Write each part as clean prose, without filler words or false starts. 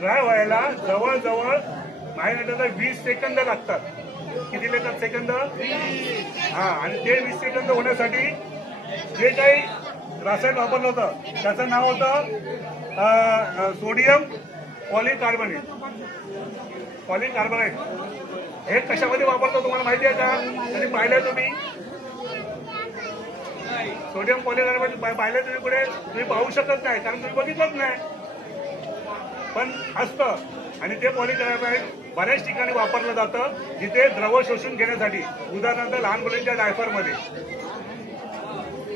Dry व्हायला जवळजवळ माझ्या 20 सेकंद लागतात. किती लागतात सेकंद? हा, आणि ते 20 सेकंद होण्यासाठी जे काही रसायन वापरलं होतं त्याचं नाव होतं सोडियम पॉलीकार्बोनेट. पॉलीकार्बोनेट हे कशामध्ये वापरतो तुम्हाला माहिती आहे का? कधी पाहिलंय तुम्ही? सोडियम पॉलीकार्बोनेट पाहिलं तुम्ही कुठे? तुम्ही पाहू शकत नाही कारण तुम्ही बघितलंच नाही, पण असतं. आणि ते पॉलीकार्बोनेट बऱ्याच ठिकाणी वापरलं जातं जिथे द्रव शोषून घेण्यासाठी, उदाहरणार्थ लहान मुलांच्या डायफरमध्ये.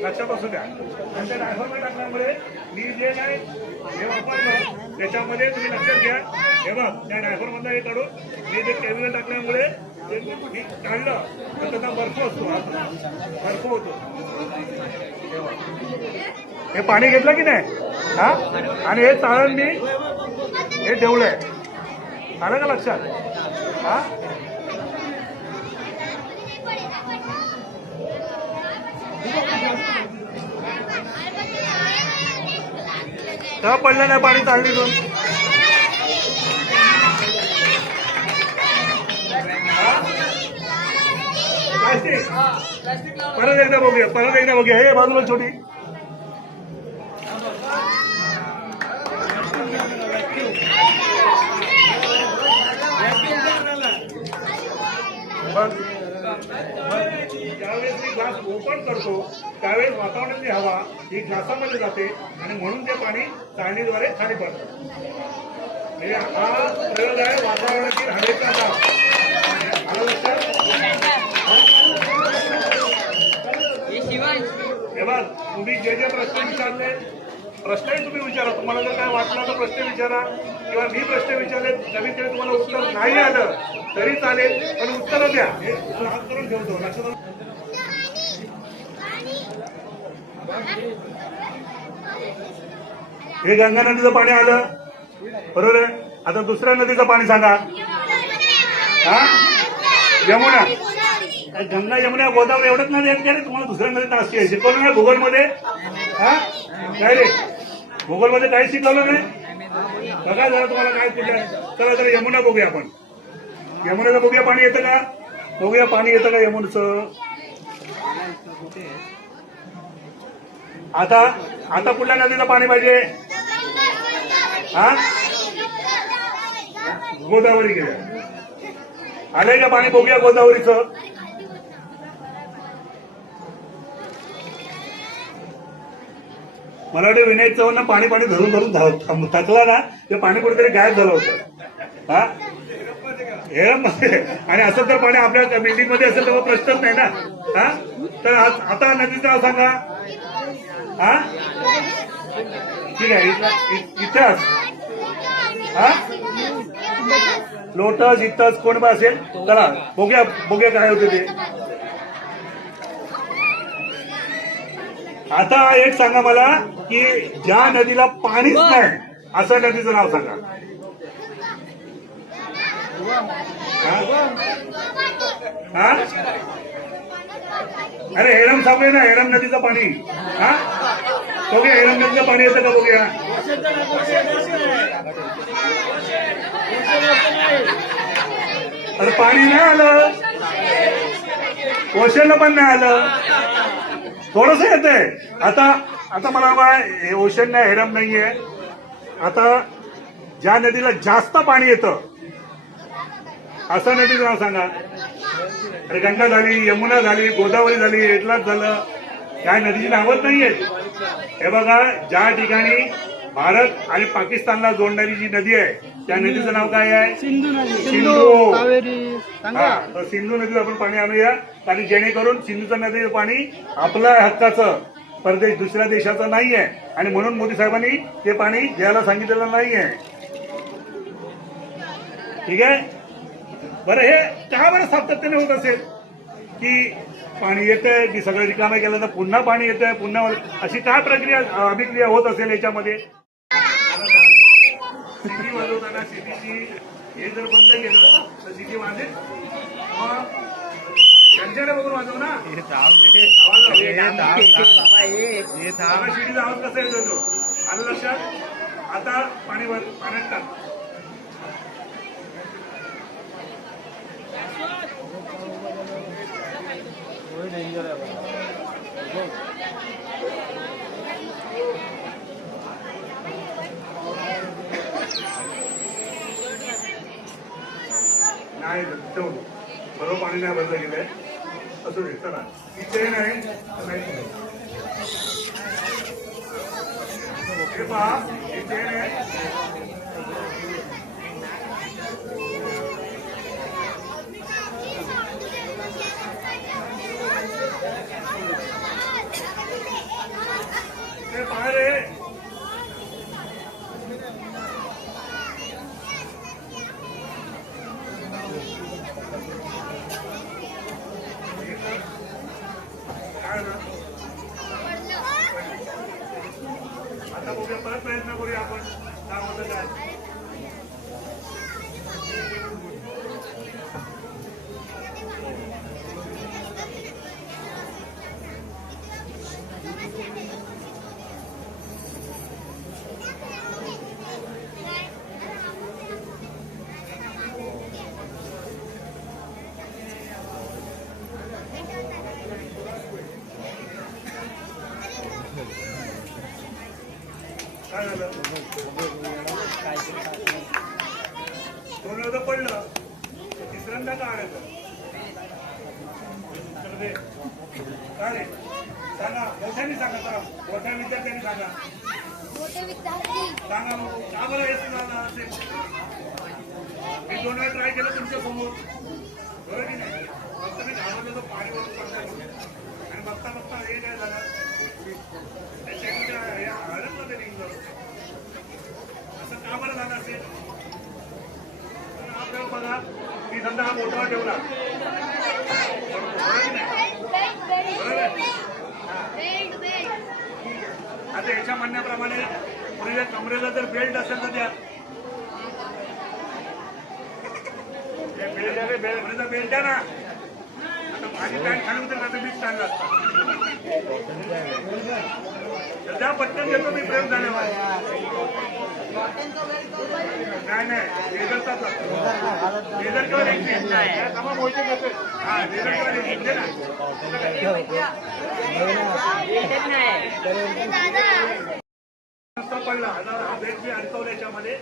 लक्षात असू द्या. आणि त्या डायफरमध्ये टाकल्यामुळे मी जे काय हे वापरलं त्याच्यामध्ये तुम्ही लक्षात घ्या. हे बघ, त्या डायफरमधलं हे काढून मी जे केमिकल टाकल्यामुळे मी काढलं तर त्याचा बर्फ असतो, बर्फ होतो. हे पाणी घेतलं की नाही? हा, आणि हे चाळण मी हे ठेवलंय. आलं का लक्षात? हा, का पडलं नाही पाणी चालणीतून? प्लास्टिक परत एकदा बघूया, परत एकदा बघूया. हे बाजूला छोटी ज्यावेळेस मी ग्लास ओपन करतो त्यावेळेस वातावरणाची हवा ही ग्लासामध्ये जाते आणि म्हणून ते पाणी चाळणीद्वारे खाली पडतं. म्हणजे हा प्रयोग आहे वातावरणातील हवेचा दाब. आलं लक्षात? हे बघ, तुम्ही जे जे प्रश्न विचारले प्रश्नही तुम्ही विचारा. तुम्हाला जर काय वाटलं तर प्रश्न विचारा, किंवा मी प्रश्न विचारले कमीत कमी तुम्हाला उत्तर नाही आलं तरी चालेल, पण उत्तर द्या. हे हात करून ठेवतो. लक्षात? हे गंगा नदीचं पाणी आलं, बरोबर आहे. आता दुसऱ्या नदीचं पाणी सांगा. हा, यमुना. गंगा यमुना गोदावरी एवढंच नदी आहेत का रे? तुम्हाला दुसऱ्या नदी नाशिक शिकवलं नाही भूगोलमध्ये? हा, काय रे, भूगोलमध्ये काही शिकवलं नाही? बघा जरा तुम्हाला काय कुठलं. चला जरा यमुना बघूया आपण. यमुनेचं बघूया पाणी येतं का? बघूया पाणी येतं का यमुनेचं. आता आता कुठल्या नदीचं पाणी पाहिजे? हा, गोदावरी गेल्या. आलंय का पाणी? बघूया गोदावरीचं. मला वाटतं विनायक चव्हाण पाणी पाणी धरून धरून थकला ना, ते पाणी कुठेतरी गायब झालं होतं. हा, हे आणि असं तर पाणी आपल्या बिल्डिंग मध्ये असेल तेव्हा प्रश्नच नाही ना. हा, तर आता नदीचं नाव सांगा. हा, ठीक आहे. इतिहास. हा, लोटस इतस कोण पण असेल. चला बघूया बघूया काय होते ते. आता एक सांगा मला की ज्या नदीला पाणीच नाही असं नदीचं नाव सांगा. हा, अरे हेरम सापडे ना, हेरम नदीचं पाणी. हा, बघूया हेरम नदीचं पाणी येतं का बघूया. अरे पाणी नाही आलं, ओशनला पण नाही आलं, थोडस येत आहे. आता मला हे ओशन नाही, हेरम नाहीये. आता ज्या नदीला जास्त पाणी येतं असं नदीचं नाव सांगा. अरे गंगा झाली, यमुना झाली, गोदावरी झाली, एटलास झालं, काय नदीची नावच नाहीयेत. हे बघा, ज्या ठिकाणी भारत आणि पाकिस्तानला जोडणारी जी नदी आहे त्या नदीचं नाव काय आहे? सिंधू नदी. सिंधू, कावेरी. हा, तर सिंधू नदीचं आपण पाणी आणूया, आणि जेणेकरून सिंधूचं नदीचं पाणी आपल्या हक्काचं, परदेश दुसऱ्या देशाचं नाहीये, आणि म्हणून मोदी साहेबांनी ते पाणी घ्यायला सांगितलेलं नाहीये. ठीक आहे. बरं, हे का बरं सातत्याने होत असेल की पाणी येतंय की सगळं रिकामं केलं तर पुन्हा पाणी येतंय, पुन्हा अशी काय प्रक्रिया अभिक्रिया होत असेल याच्यामध्ये? सिटी वाजवताना सिटीची हे जर बंद केलं तर सिटी वाजेल. त्यांच्याकडे बघून वाजव ना. सिटीचा आवाज कसा येतो तो? आलं लक्षात? आता पाण्यात टाक. नाही ठेवू बरोबर पाणी नाही भरलं गेलंय असू दे चला ही चेन आहे हे पहा ही चेन आहे ते पहा रे आता बघूया परत प्रयत्न करूया आपण काय होतं काय काय झालं दोन वेळा पडलं तिसऱ्यांदा का आणायचं काय रे सांगा मोठ्याने सांगा जरा मोठ्या विद्यार्थ्यांनी सांगा सांगा मग का बरं हे झालं असेल मी 2 वेळा ट्राय केलं तुमच्या समोर बरं की नाही फक्त मी घालवलं पाणी वरून पडलं आणि बघता बघता हे काय झालं हळदमध्ये निघलं असं का बरं झालं असेल हा प्रयोग बघा मी समजा हा मोठा ठेवला आता याच्या म्हणण्याप्रमाणे पुढे कमरेला जर बेल्ट असेल तर द्या बेल्ट आहे ना आता माझी पॅन्ट खाली होते ना तर मीच चांगलं असतं त्या पटकन घेतो मी प्रयोग झाल्यावर नाही नाही लेझरचाच लेझर किंवा रेक्सिन हा लेझर किंवा रेक्सिन दे ना पडला हा बेल्ट मी अडकवला याच्यामध्ये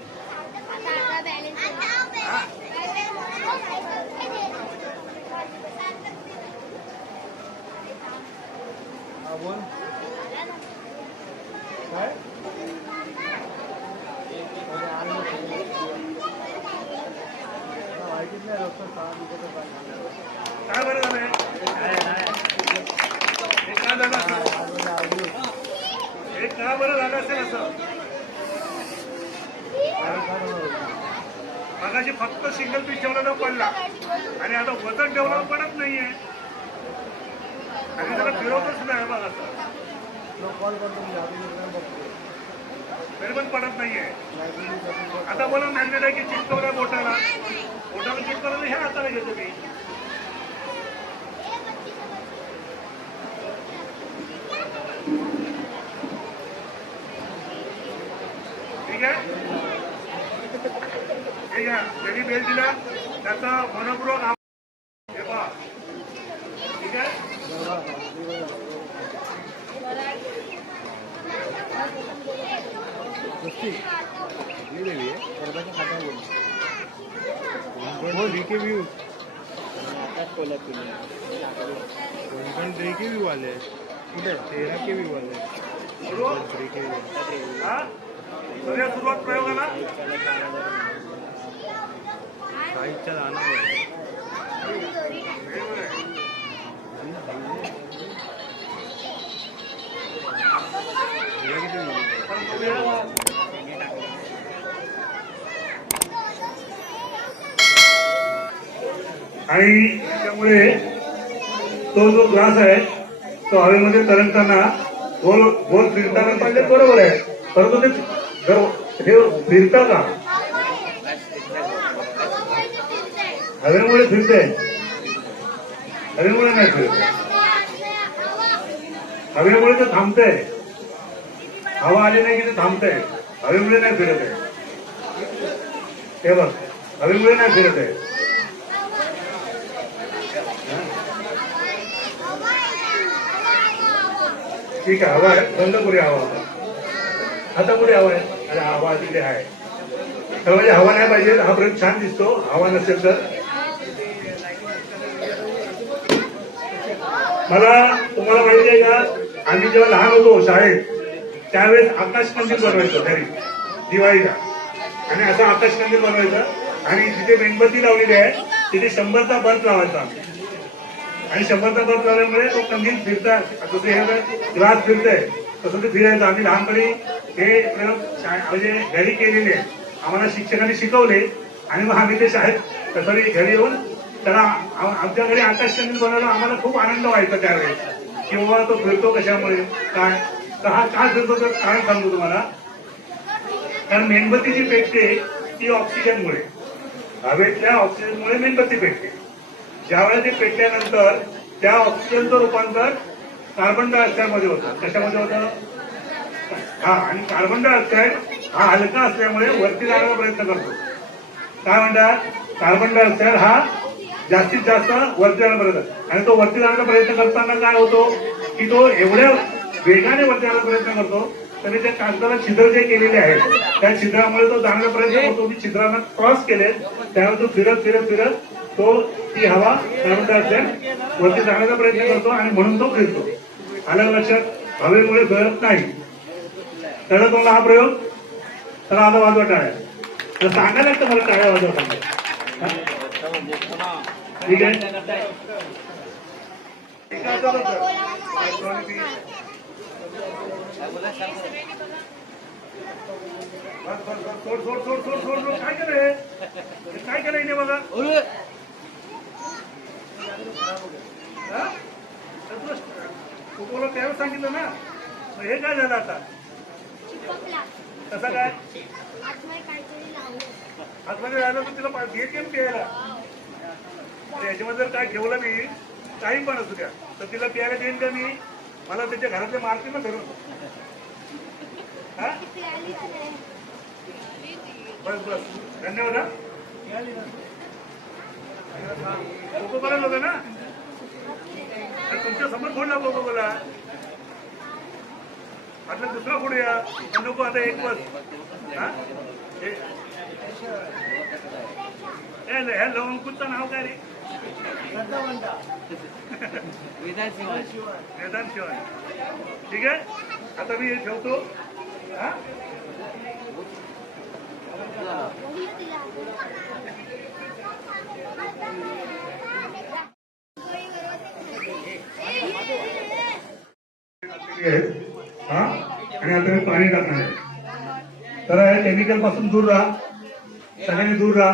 काय बरं झालंय हे का झालं असं हे का बरं झालं असेल असं मगाशी फक्त सिंगल पीस ठेवला पडला आणि आता वजन ठेवलं पडत नाहीये आणि त्याला फिरवतच नाही बघ असं तरी पण पडत नाहीये आता बोला मॅग्नेट आहे की चिटकवलाय बोटाला चिटकवलं हे हाताला घेतो मी ठीक आहे हे घ्या त्यांनी बेल दिला त्याचा मनपूर्वक हे पहा ठीक आहे के व्यू वाले कुठे 13 के व्यू वाले सुरुवात प्रयोगाला काहीच्या जाणार आणि त्यामुळे तो जो ग्लास आहे तो हवेमध्ये तरंगताना गोल गोल फिरताना पाहिजे बरोबर आहे परंतु ते फिरतं का हवेमुळे फिरते हवेमुळे नाही फिरत हवेमुळे ते थांबते हवा आली नाही की ते थांबते हवेमुळे नाही फिरत आहे हे बघ हवेमुळे नाही फिरत आहे ठीक आहे हवा आहे बंद करूया हवा आता कुठे हवा आहे अरे हवा तिकडे आहे तर म्हणजे हवा नाही पाहिजे हा प्रयोग छान दिसतो हवा नसेल तर मला तुम्हाला माहिती आहे का, आम्ही जेव्हा लहान होतो शाळेत त्यावेळेस आकाशकंदील बनवायचो घरी दिवाळीला, आणि असं आकाशकंदील बनवायचं आणि जिथे मेणबत्ती लावलेली आहे तिथे 100चा बल्ब लावायचा आणि 100चा बल्ब लावल्यामुळे तो कंदील फिरतात, जसं हे ग्लास फिरतंय तसं ते फिरायचं. आम्ही लहानपणी हे प्रयोग म्हणजे घरी केलेले आहे, आम्हाला शिक्षकांनी शिकवले आणि मग आम्ही ते शाळेत सॉरी घरी येऊन त्याला आमच्या घरी आकाशकंदील बनवलं. आम्हाला खूप आनंद व्हायचा त्यावेळेस की बाबा तो फिरतो कशामुळे काय, तर हा का फिरतो तर कारण सांगतो तुम्हाला. कारण मेणबत्ती जी पेटते ती ऑक्सिजनमुळे, हवेतल्या ऑक्सिजनमुळे मेणबत्ती पेटते. ज्यावेळेस ते पेटल्यानंतर त्या ऑक्सिजनचं रूपांतर कार्बन डायऑक्साईड मध्ये होतं. कशामध्ये होतं? हा, आणि कार्बन डायऑक्साईड हा हलका असल्यामुळे वरती जाण्याचा प्रयत्न करतो. काय म्हणतात? कार्बन डायऑक्साईड हा जास्तीत जास्त वरती जाण्याचा प्रयत्न, आणि तो वरती जाण्याचा प्रयत्न करताना काय होतो की तो एवढ्या वेगाने वरती जाण्याचा प्रयत्न करतो तरी त्या कागदाला छिद्र जे केलेले आहेत त्या छिद्रामुळे तो जाण्याचा प्रयत्न करतो. ती छिद्रांना क्रॉस केले त्यावर तो फिरत फिरत फिरत तो ती हवा कार्बन डायऑक्साईड वरती जाण्याचा प्रयत्न करतो आणि म्हणून तो फिरतो. आलं लक्षात? हवेमुळे फिरत नाही. कळलं तुम्हाला हा प्रयोग? तर आता वाजवा टाळ्या. तर सांगायला लागतं मला टाळ्या वाजवा सांगा. ठीक आहे. सोड सोड सोड सोड सोड सोड. काय केलंय? काय केलं इथे बघा? तुला त्यावेळेस सांगितलं ना, मग हे काय झालं आता? कसं काय? आतमध्ये राहिलं तर तिला एटीएम प्यायला, याच्यामध्ये जर काय ठेवलं मी काही पण असू द्या तर तिला प्यायला देईन का मी? मला त्याच्या घरातले मारतील ना धरून. हा, बस बस, धन्यवाद. कोको कोला होतं ना, तुमच्या समोर फोडला कोको कोला. आता दुसरा फोडूया, पण नको आता एक बस. हा, हॅलो, अंकुशचं नाव काय रे? वेदांत शिवाय. ठीक आहे, आता मी हे ठेवतो. हा, हा, आणि आता मी पाणी टाकणार आहे. तर केमिकल पासून दूर राहा, सगळ्यांनी दूर राहा.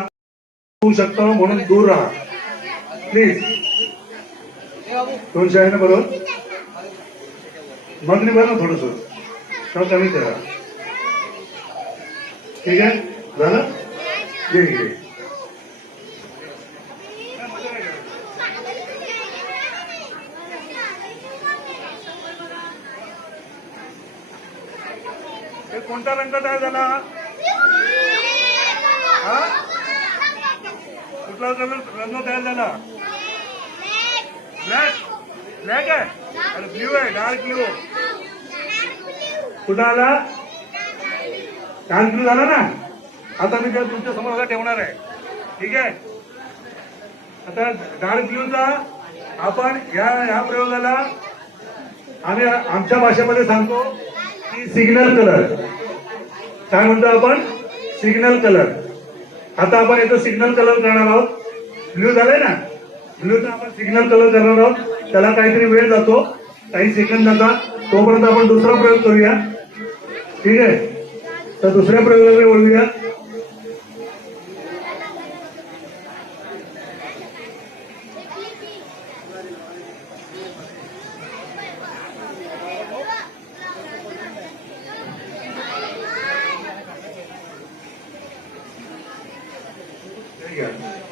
होऊ शकतो म्हणून दूर राहा प्लीज. 200 आहे ना बरोबर? मग नाही बरं ना, थोडस कमी करा. ठीक आहे, झालं? घे घे. हे कोणता रंग तयार झाला? हा, कुठला रंग तयार झाला? ब्लॅक. ब्लॅक आहे? अरे ब्ल्यू आहे, डार्क ब्ल्यू. कुठं आला? डार्क ब्ल्यू झाला ना. आता मी तुमच्या समोर ठेवणार आहे. ठीक आहे, आता डार्क ब्ल्यूचा आपण या प्रयोगाला आम्ही आमच्या भाषेमध्ये सांगतो की सिग्नल कलर. काय म्हणतो आपण? Signal colour. आता आपण याचा सिग्नल कलर करणार आहोत. ब्ल्यू झालाय ना, ब्ल्यूचा आपण सिग्नल कलर करणार आहोत. त्याला काहीतरी वेळ जातो, काही सेकंद जातात. तोपर्यंत आपण दुसरा प्रयोग करूया. ठीक आहे, तर दुसऱ्या प्रयोगाकडे वळूया.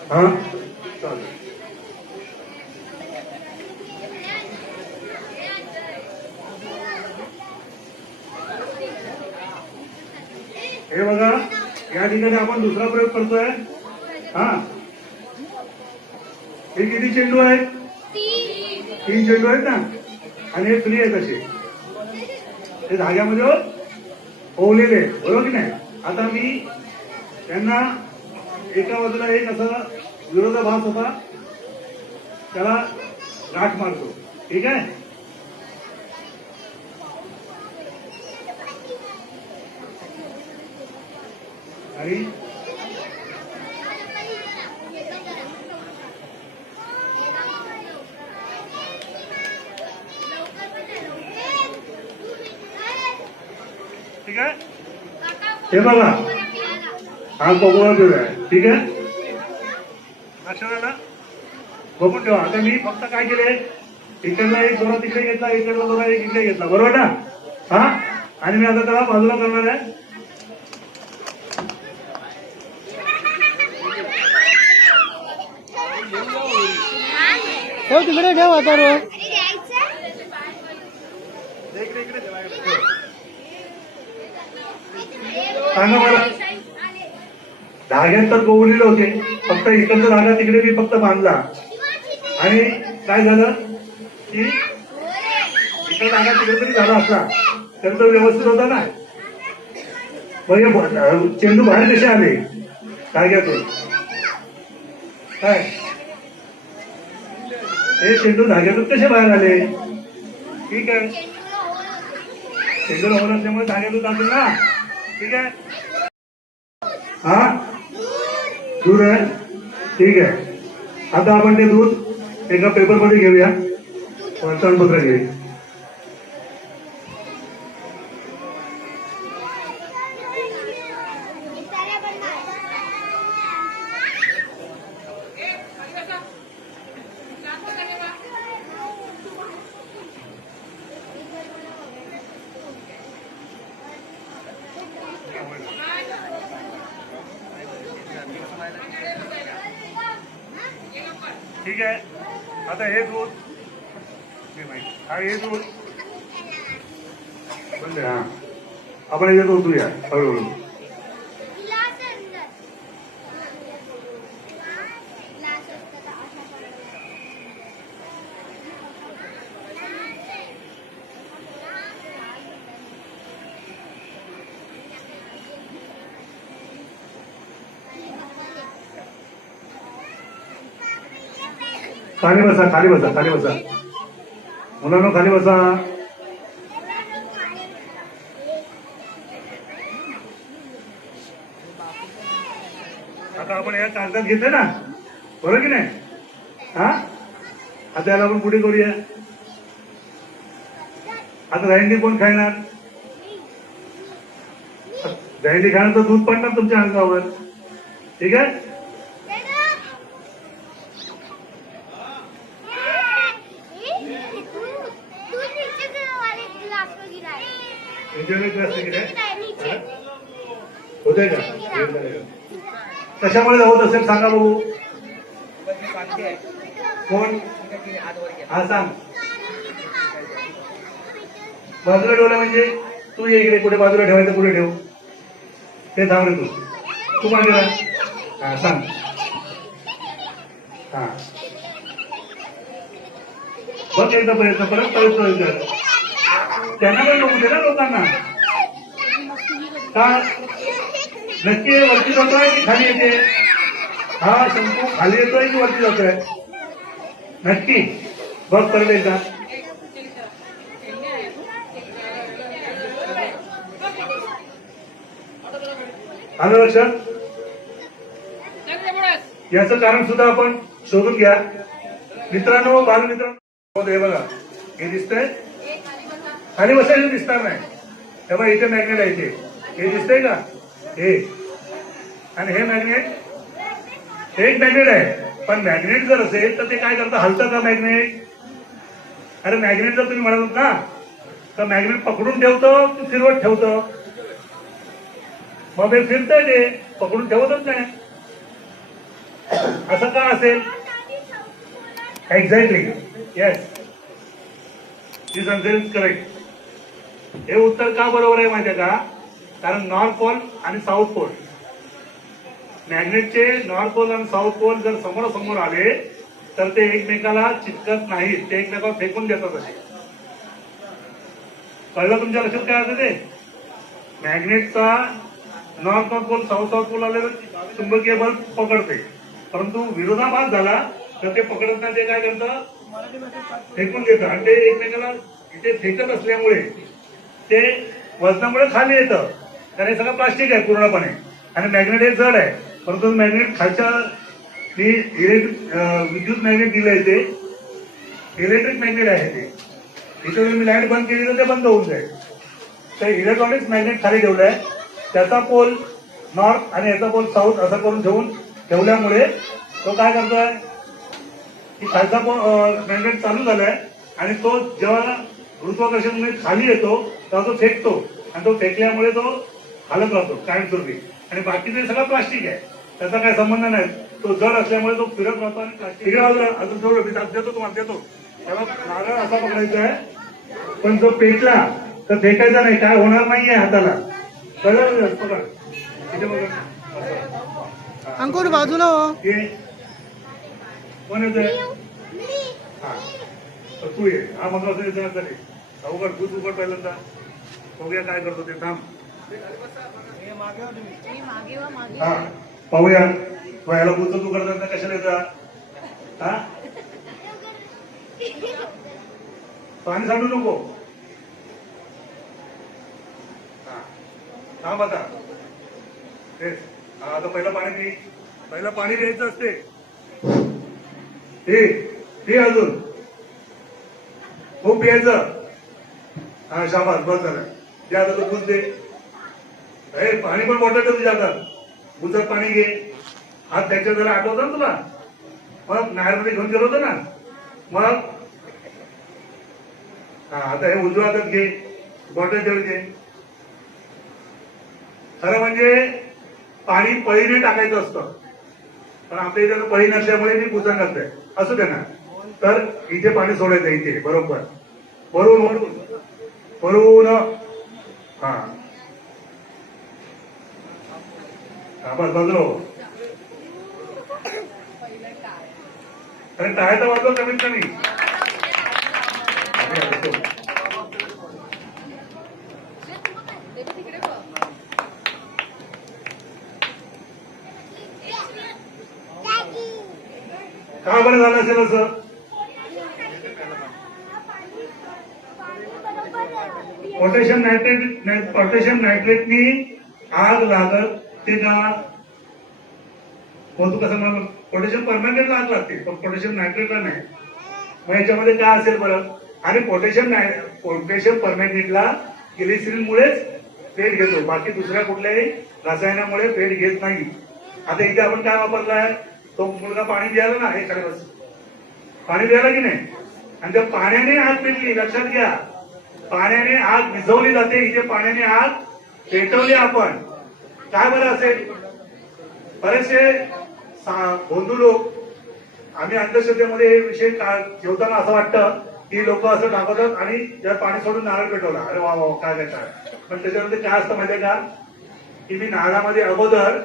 हा, चालेल. हे बघा, या ठिकाणी आपण दुसरा प्रयोग करतोय. हा, हे किती चेंडू आहेत? 3 चेंडू आहेत ना, आणि हे फ्री आहेत असे. हे धाग्यामध्ये ओवलेले, बरोबर की नाही? आता मी त्यांना एका बाजूला एक असं विरोधाभास होता त्याला गाठ मारतो. ठीक आहे. आणि ठीक आहे. हे बघा हा कोकोळा पिवळा आहे. ठीक आहे, लक्षात आलं. बघून ठेवा. आता मी फक्त काय केले, इकडला एक दोरा तिकडे घेतला, इकडला दोरा एक इकडे घेतला, बरोबर ना. हा, आणि मी आता त्याला बाजूला करणार आहे. ठेव तिकडे ठेव आता रो. सांगा मला, धाग्यात तर गोवलेले होते, फक्त इकडचा धागा तिकडे मी फक्त बांधला आणि काय झालं की इकडे धागा तिकडे तरी झाला असला तर तो व्यवस्थित होता ना. मग हे चेंडू बाहेर कसे आले धाग्यातून, काय हे चेंडू धाग्यातून कसे बाहेर आले. ठीक आहे, चेंडूला होत असल्यामुळे धाग्यातून जातील ना. ठीक आहे. हा, दूध आहे. ठीक आहे, आता आपण ते दूध एका पेपरमध्ये घेऊया, वर्तमानपत्र घेऊ. ठीक आहे, आता हे दूध हे दूध बंद. हा, आपण याच्यात ओतूया हळूहळू. खाली बसा, खाली बसा, खाली बसा मुलांनो, खाली बसा. आता आपण या कागदात घेतलं ना, बरोबर की नाही. हा, आता याला आपण पुढे करूया. आता दहींडी कोण खाणार, दहींडी खाणार तर दूध पडणार तुमच्या अंगावर. ठीक आहे, होते का, कशामुळे होत असेल सांगा बघू. कोण, हा सांग. बाजूला ठेवलं म्हणजे तू ये इकडे, कुठे बाजूला ठेवायचं कुठे ठेव ते सांग रे तू. तू मागे राहा. हा सांग. हा बघ एकदा प्रयत्न, परत प्रयत्न कर. त्यांना पण बघू दे ना लोकांना. का नक्की वरती जातोय की खाली येते. हा शंकू खाली येतोय की वरती जातोय, नक्की बघ परत एकदा. आलं लक्षात. याचं कारण सुद्धा आपण शोधून घ्या मित्रांनो, बालमित्रांनो. हे बघा, हे दिसतंय, खाली बसायचं दिसणार नाही. तेव्हा इथे मॅग्नेट आहे, इथे हे दिसतंय का, हे आणि हे मॅग्नेट एक मॅग्नेट आहे. पण मॅग्नेट जर असेल तर ते काय करतं, हलतं का मॅग्नेट. अरे मॅग्नेट जर तुम्ही म्हणालात ना तर मॅग्नेट पकडून ठेवतं की फिरवत ठेवतं. मग हे फिरतंय, ते पकडून ठेवतच नाही. असं का असेल. Exactly, yes, this answer is correct. हे उत्तर का बरोबर आहे माहिती आहे का, कारण नॉर्थ पोल आणि साऊथ पोल, मॅग्नेटचे नॉर्थ पोल आणि साऊथ पोल जर समोरासमोर आले तर ते एकमेकाला चिटकत नाहीत, ते एकमेकाला फेकून देतात. असे कळलं तुमच्या लक्षात काय असं ते. मॅग्नेटचा north north pole south south pole आले तर चुंबकीय बल पकडते, परंतु विरोधाभास झाला तर ते पकडत नाही, ते काय करतं फेकून देतं आणि ते एकमेकाला इथे फेकत असल्यामुळे ते वजनामुळे खाली येतं. कारण हे सगळं प्लास्टिक आहे पूर्णपणे आणि मॅग्नेट हे जड आहे. परंतु मॅग्नेट खालच्या विद्युत मॅग्नेट दिलंय ते इलेक्ट्रिक मॅग्नेट आहे ते. इथे जर मी लाईट बंद केली तर ते बंद होऊन जाईल. तर इलेक्ट्रॉनिक्स मॅग्नेट खाली ठेवलाय. त्याचा पोल नॉर्थ आणि याचा पोल साऊथ असं करून ठेवल्यामुळे तो काय करतोय की खालचा मॅग्नेट चालू झालाय आणि तो जेव्हा गुरुत्वाकर्षण खाली येतो तेव्हा तो फेकतो आणि तो फेकल्यामुळे तो हालत राहतो कायमस्वरूपी. आणि बाकीचे सगळं प्लास्टिक आहे त्याचा काही संबंध नाही. तो जड असल्यामुळे तो फिरत राहतो आणि प्लास्टिक अजून थोडं मी देतो तुम्हाला देतो. त्याला नारळ असा पकडायचा आहे पण जो पेटला तर फेकायचा नाही. काय होणार नाहीये हाताला. कळलं बघा इथे बघा. अंकुर बाजूला हो. ये कोण येतोय? हा तर तू ये. हा मग असं येतं चालेल. उघड दूध उघड पहिल्यांदा बघूया काय करतो ते. थांब हा पाहूया. याला बुजत उघडतात कशाला येतात? हा पाणी सांडू नको. थांब आता. तेच आता पहिलं पाणी द्यायचं असते. हे अजून खूप प्यायचं. हा शाबास बस झालं. जे आता तू बुज दे. पाणी पण बॉटल ठेव तुझ्या हातात. बुजत पाणी घे. हात त्याच्या जरा आठवतं ना तुला. मग नाहेरमध्ये घेऊन गेलो होतं ना. मग हा आता हे उजव्या हातात घे. बॉटल ठेवते. खरं म्हणजे पाणी पळीने टाकायचं असतं पण आपल्या इथे पळी नसल्यामुळे मी पुजन करतोय. असू दे ना. तर इथे पाणी सोडायचं इथे बरोबर भरून हा बस बजलो. अरे टाळ्या तर वाजव कमीत कमी. का बरं झालं असेल असं? पोटॅशियम नायट्रेटनी आग लागत ते का होतो कसं म्हणून पोटॅशियम परमॅनेंटला आग लागते पण पोटॅशियम नायट्रेटला नाही. मग याच्यामध्ये काय असेल बरं? आणि पोटॅशियम परमॅनेंटला ग्लिसरीनमुळेच पेट घेतो. बाकी दुसऱ्या कुठल्याही रसायनामुळे पेट घेत नाही. आता इथे आपण काय वापरलाय? तो मुलगा पाणी द्यायला ना. हे खाली बस. पाणी द्यायला की नाही आणि त्या पाण्याने आग पेटली. लक्षात घ्या पाण्याने आग विझवली जाते. इथे पाण्याने आग पेटवली आपण. काय बरं असेल? बरेचसे बंधू लोक आम्ही अंधश्रद्धेमध्ये हे विषय ठेवताना असं वाटतं की लोक असं टाकवतात आणि जर पाणी सोडून नारळ पेटवला. अरे वा वा काय काय. पण त्याच्यामध्ये काय असतं माहितीये का की मी नारळामध्ये अगोदर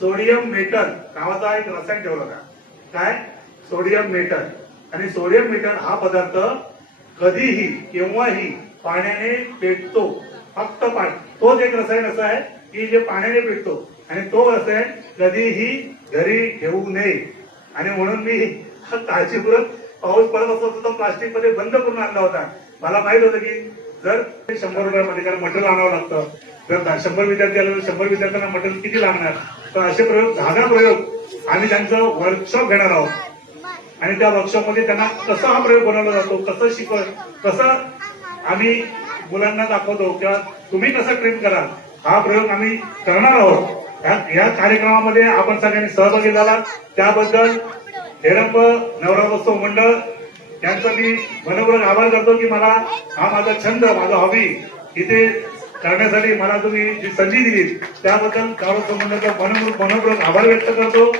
सोडियम मेटल नावाचा एक रसायन ठेवलं होता. काय? Sodium metal. आणि सोडियम मेटल हा पदार्थ कधीही केव्हाही पाण्याने पेटतो. फक्त पाणी. तोच एक रसायन असं आहे की जे पाण्याने पेटतो आणि तो रसायन कधीही घरी ठेवू नये. आणि म्हणून मी काळजीपूर्वक पाऊस पडत असतो तो प्लास्टिक मध्ये बंद करून आणला होता. मला माहित होतं की जर 100 रुपयामध्ये कारण मटेरियल आणावं लागतं. जर 100 विद्यार्थी आले तर 100 विद्यार्थ्यांना मटेरियल किती लागणार? तर असे प्रयोग 10 प्रयोग आम्ही त्यांचं वर्कशॉप घेणार आहोत. आणि त्या वर्कशॉपमध्ये त्यांना कसा हा प्रयोग बनवला जातो, कसं आम्ही मुलांना दाखवतो किंवा तुम्ही कसं ट्रेन कराल हा प्रयोग आम्ही करणार आहोत. या कार्यक्रमामध्ये आपण सगळ्यांनी सहभागी झाला त्याबद्दल हेरंब नवरात्रोत्सव मंडळ यांचा मी मनपूर्वक आभार करतो की मला हा माझा छंद माझा हॉबी इथे करण्यासाठी मला तुम्ही जी संधी दिली त्याबद्दल नवरात्रोत्सव मंडळाचा मनपूर्वक आभार व्यक्त करतो.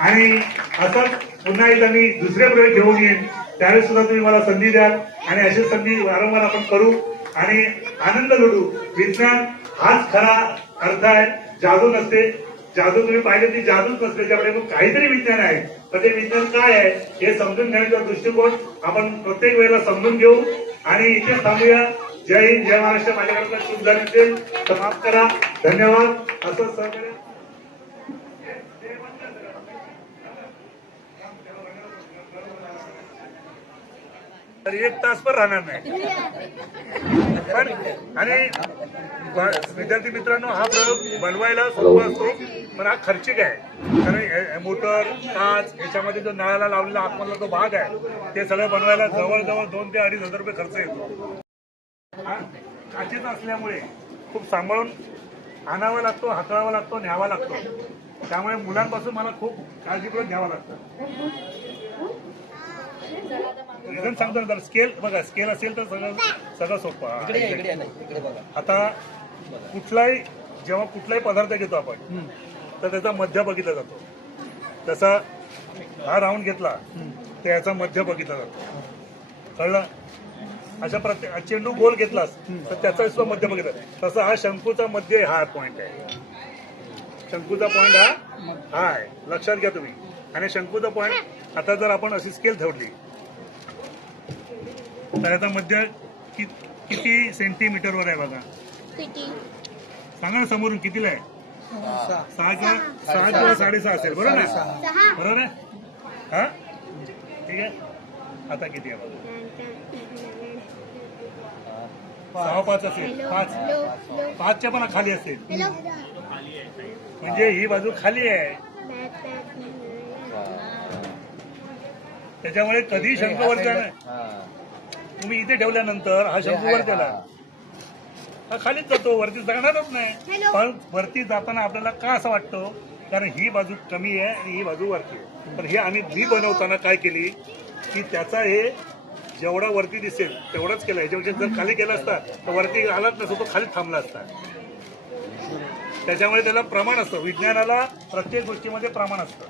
आणि असंच पुन्हा एकदा मी दुसरे प्रयोग घेऊन येईन त्यावेळेस सुद्धा तुम्ही मला संधी द्याल आणि अशी संधी वारंवार आपण करू आणि आनंद लुटू. विज्ञान हाच खरा अर्थ आहे. जादू नसते. जादू तुम्ही पाहिजे ती जादूच नसते. त्याच्यामध्ये काहीतरी विज्ञान आहे. तर ते विज्ञान काय आहे हे समजून घेण्याचा दृष्टिकोन आपण प्रत्येक वेळेला समजून घेऊ. आणि इथे थांबूया. जय हिंद जय महाराष्ट्र. माझ्याकडे चूक झाली असेल तर माफ करा. धन्यवाद. असं सहकार्य तर 1 तास पण राहणार नाही. पण आणि विद्यार्थी मित्रांनो, हा प्रयोग बनवायला सोपा असतो, पण हा खर्चिक आहे. कारण मोटर, काच, याच्यामध्ये जो नळाला लावलेला आतमधला जो भाग आहे ते सगळं बनवायला जवळजवळ 2,000 ते 2,500 रुपये खर्च येतो. हा काचेचा असल्यामुळे खूप सांभाळून आणावा लागतो, हाताळावा लागतो, न्यावा लागतो. त्यामुळे मुलांपासून मला खूप काळजीपूर्वक घ्यावं लागतं. रिझन सांगतो ना, स्केल बघा, स्केल असेल तर सगळं सोपं. आता जेव्हा कुठलाही पदार्थ घेतो आपण तर त्याचा मध्य बघितला जातो. जसा हा राऊंड घेतला तर याचा मध्य बघितला जातो. कळलं? अशा प्रत्येक चेंडू गोल घेतलास तर त्याचा सुद्धा मध्य बघितला. तसा हा शंकूचा मध्य हा पॉइंट आहे. शंकूचा पॉइंट हा आहे, लक्षात घ्या तुम्ही. आणि शंकूचा पॉइंट आता जर आपण अशी स्केल ठेवली तर याचा मध्य किती सेंटीमीटरवर आहे बघा. सांगा ना समोरून कितीला आहे? 6 किंवा 6.5 असेल, बरोबर आहे? बरोबर आहे. हा ठीक आहे. आता किती आहे बघा? 6.5 असेल. 5च्या पण खाली असेल, म्हणजे ही बाजू खाली आहे. त्याच्यामुळे कधी शंकू वर नाही. तुम्ही इथे ठेवल्यानंतर हा शंकू वर केला, हा खालीच जातो, वरती जाणारच नाही. पण वरती जाताना आपल्याला का असं वाटतं? कारण ही बाजू कमी आहे आणि ही बाजू वरती आहे. पण हे मी बनवताना काय केली की त्याचा हे जेवढा वरती दिसेल तेवढाच केला. याच्यापेक्षा जर खाली केला असता तर वरती आलाच नसतो, तो खाली थांबला असता. त्याच्यामुळे त्याला प्रमाण असतं. विज्ञानाला प्रत्येक गोष्टीमध्ये प्रमाण असतं.